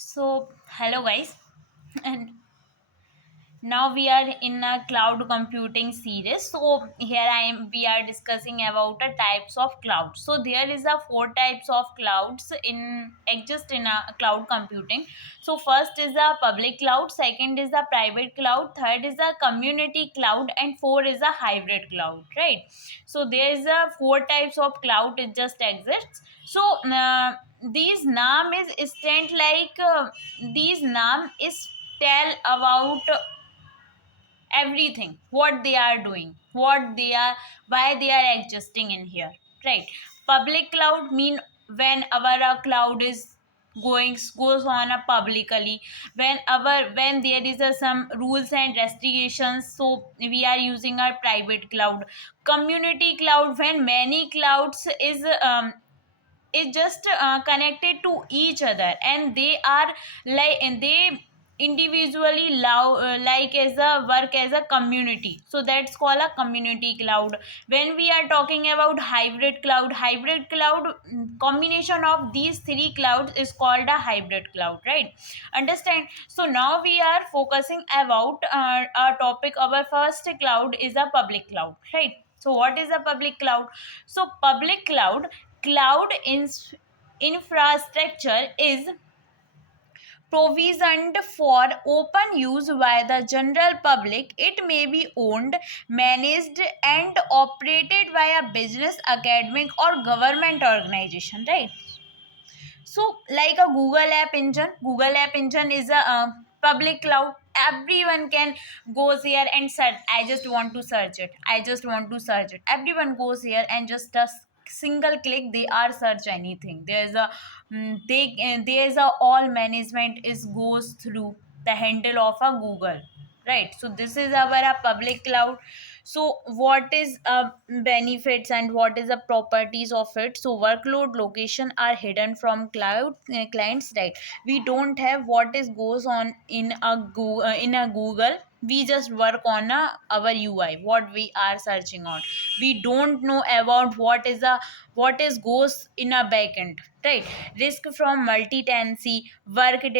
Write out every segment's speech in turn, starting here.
So, hello guys, and now we are in a cloud computing series. So here I am. We are discussing about the types of clouds. So there is a four types of clouds in exist in a cloud computing. So first is a public cloud, second is a private cloud, third is a community cloud, and four is a hybrid cloud. Right. So there is a four types of cloud. It just exists. So. These naam is instant these naam is tell about everything, what they are doing, what they are, why they are existing in here, right? Public cloud mean when our cloud is goes on a publicly, when there is some rules and restrictions, so we are using our private cloud. Community cloud, when many clouds is just connected to each other, and they are and they individually like as a work as a community, so that's called a community cloud. When we are talking about hybrid cloud, combination of these three clouds is called a hybrid cloud, right? Understand? So now we are focusing about our topic. Our first cloud is a public cloud, right? So what is a public cloud? So public cloud infrastructure is provisioned for open use by the general public. It may be owned, managed, and operated by a business, academic, or government organization, right? So like a Google app engine is a public cloud. Everyone can goes here and search. I just want to search it. Everyone goes here and just a single click they are search anything. There's a all management is goes through the handle of a Google, right? So this is our public cloud. So what is benefits and what is the properties of it? So workload location are hidden from cloud clients, right? We don't have what is goes on in a Google. We just work on our UI, what we are searching on. We don't know about what is goes in a backend, right? Risk from multi-tenancy, network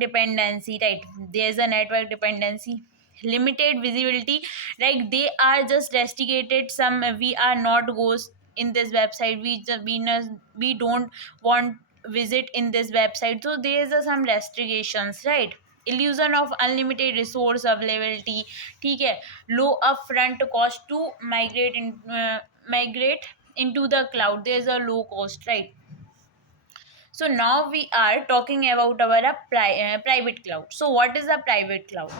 dependency, right? There's a network dependency. Limited visibility, like they are just restricted. Some we are not goes in this website. We don't want visit in this website, so there is some restrictions, right? Illusion of unlimited resource availability, ठीक है? Low upfront cost to migrate into the cloud. There is a low cost, right? So now we are talking about our private cloud. So what is a private cloud?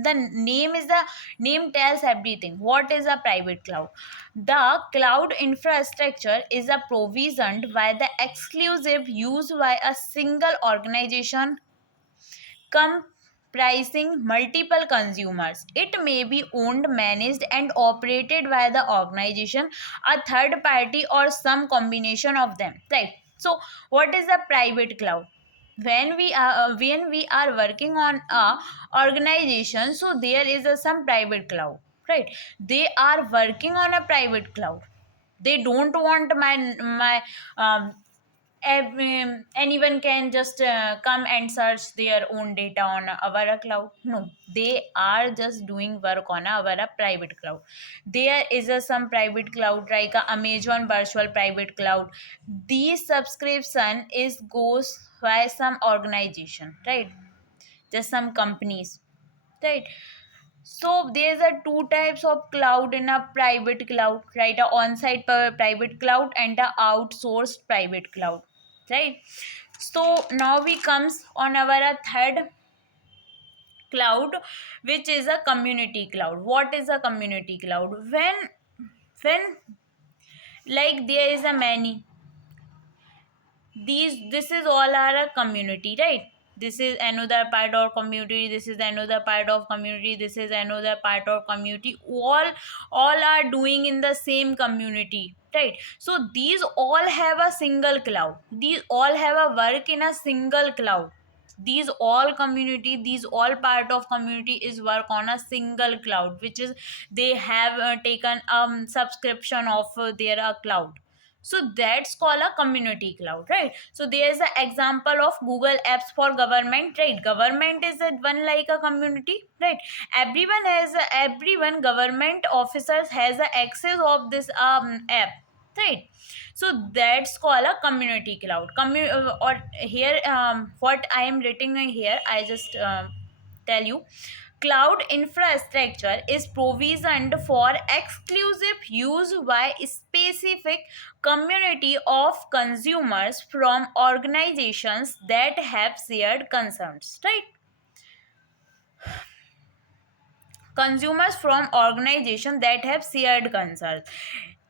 The name tells everything. What is a private cloud? The cloud infrastructure is a provisioned by the exclusive use by a single organization comprising multiple consumers. It may be owned, managed, and operated by the organization, a third party, or some combination of them. Right. So, what is a private cloud? When we are working on a organization, so there is some private cloud, right? They are working on a private cloud. They don't want my anyone can just come and search their own data on our cloud. No, they are just doing work on our private cloud. There is some private cloud like Amazon virtual private cloud. These subscription is goes by some organization, right? Just some companies, right? So there's a two types of cloud in a private cloud, right? A on-site private cloud and a outsourced private cloud, right? So now we comes on our third cloud, which is a community cloud. What is a community cloud? When like there is a many, this is all our community, right? This is another part of community, this is another part of community, this is another part of community. All are doing in the same community, right? So these all have a single cloud. These all have a work in a single cloud. These all community, these all part of community is work on a single cloud, which is they have taken subscription of their cloud, So that's called a community cloud, right? So there is an example of Google apps for government, right? Government is a one like a community, right? Everyone government officers has a access of this app, right? So that's called a community cloud. Or here, what I am writing in here, I just tell you. Cloud infrastructure is provisioned for exclusive use by specific community of consumers from organizations that have shared concerns, right? Consumers from organizations that have shared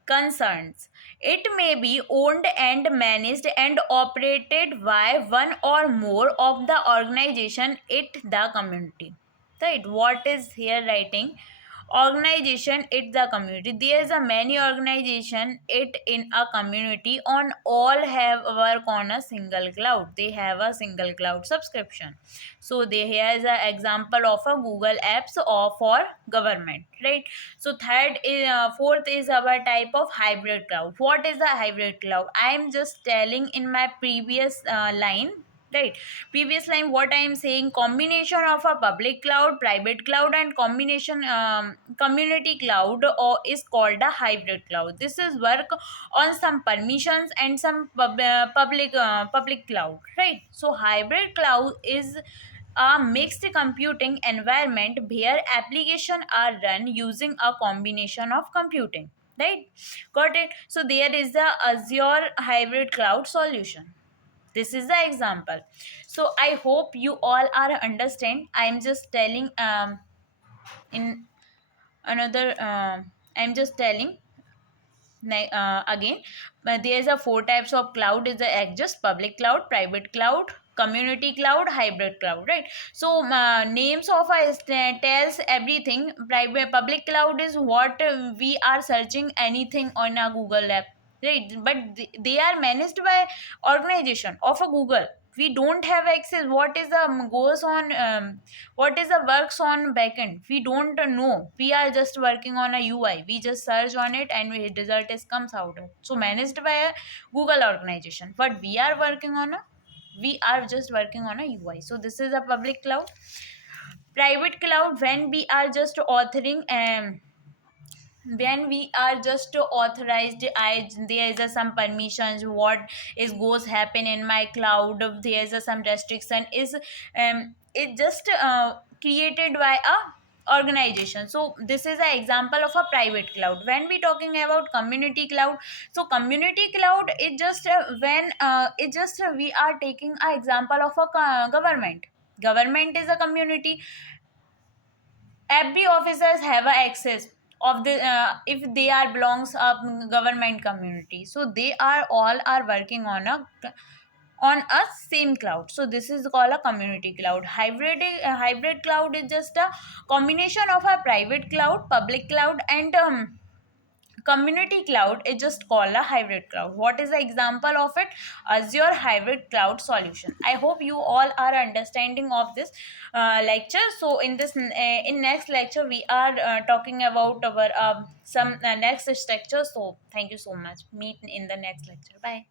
concerns. It may be owned and managed and operated by one or more of the organization it the community. Right? What is here writing? Organization it the community. There is a many organization it in a community on all have work on a single cloud. They have a single cloud subscription. So there here is an example of a Google apps or for government, right? So fourth is our type of hybrid cloud. What is a hybrid cloud? I am just telling in my previous line, right? Previous line, what I am saying, combination of a public cloud, private cloud, and combination community cloud, or is called a hybrid cloud. This is work on some permissions and some public cloud, right? So hybrid cloud is a mixed computing environment where applications are run using a combination of computing, right? Got it? So there is the Azure hybrid cloud solution. This is the example. So I hope you all are understand. I am just telling in another I'm just telling again. But there's a four types of cloud is the just public cloud, private cloud, community cloud, hybrid cloud, right? So names of us tells everything. Private public cloud is what we are searching anything on a Google app, right? But they are managed by organization of a Google. We don't have access what is the goes on what is the works on backend. We don't know. We are just working on a UI. We just search on it and result is comes out. So managed by a Google organization. But we are just working on a UI. So this is a public cloud. Private cloud, when we are just authoring when we are just authorized, I there is some permissions what is goes happen in my cloud. There is some restriction is it just created by a organization. So this is an example of a private cloud. When we talking about community cloud, so community cloud it just when it just we are taking an example of a government is a community. Every officers have a access of the if they are belongs of government community, so they are all are working on a same cloud. So this is called a community cloud. Hybrid cloud is just a combination of a private cloud, public cloud, and community cloud is just called a hybrid cloud. What is the example of it? Azure hybrid cloud solution. I hope you all are understanding of this lecture. So in this in next lecture we are talking about our some next structure. So thank you so much. Meet in the next lecture. Bye.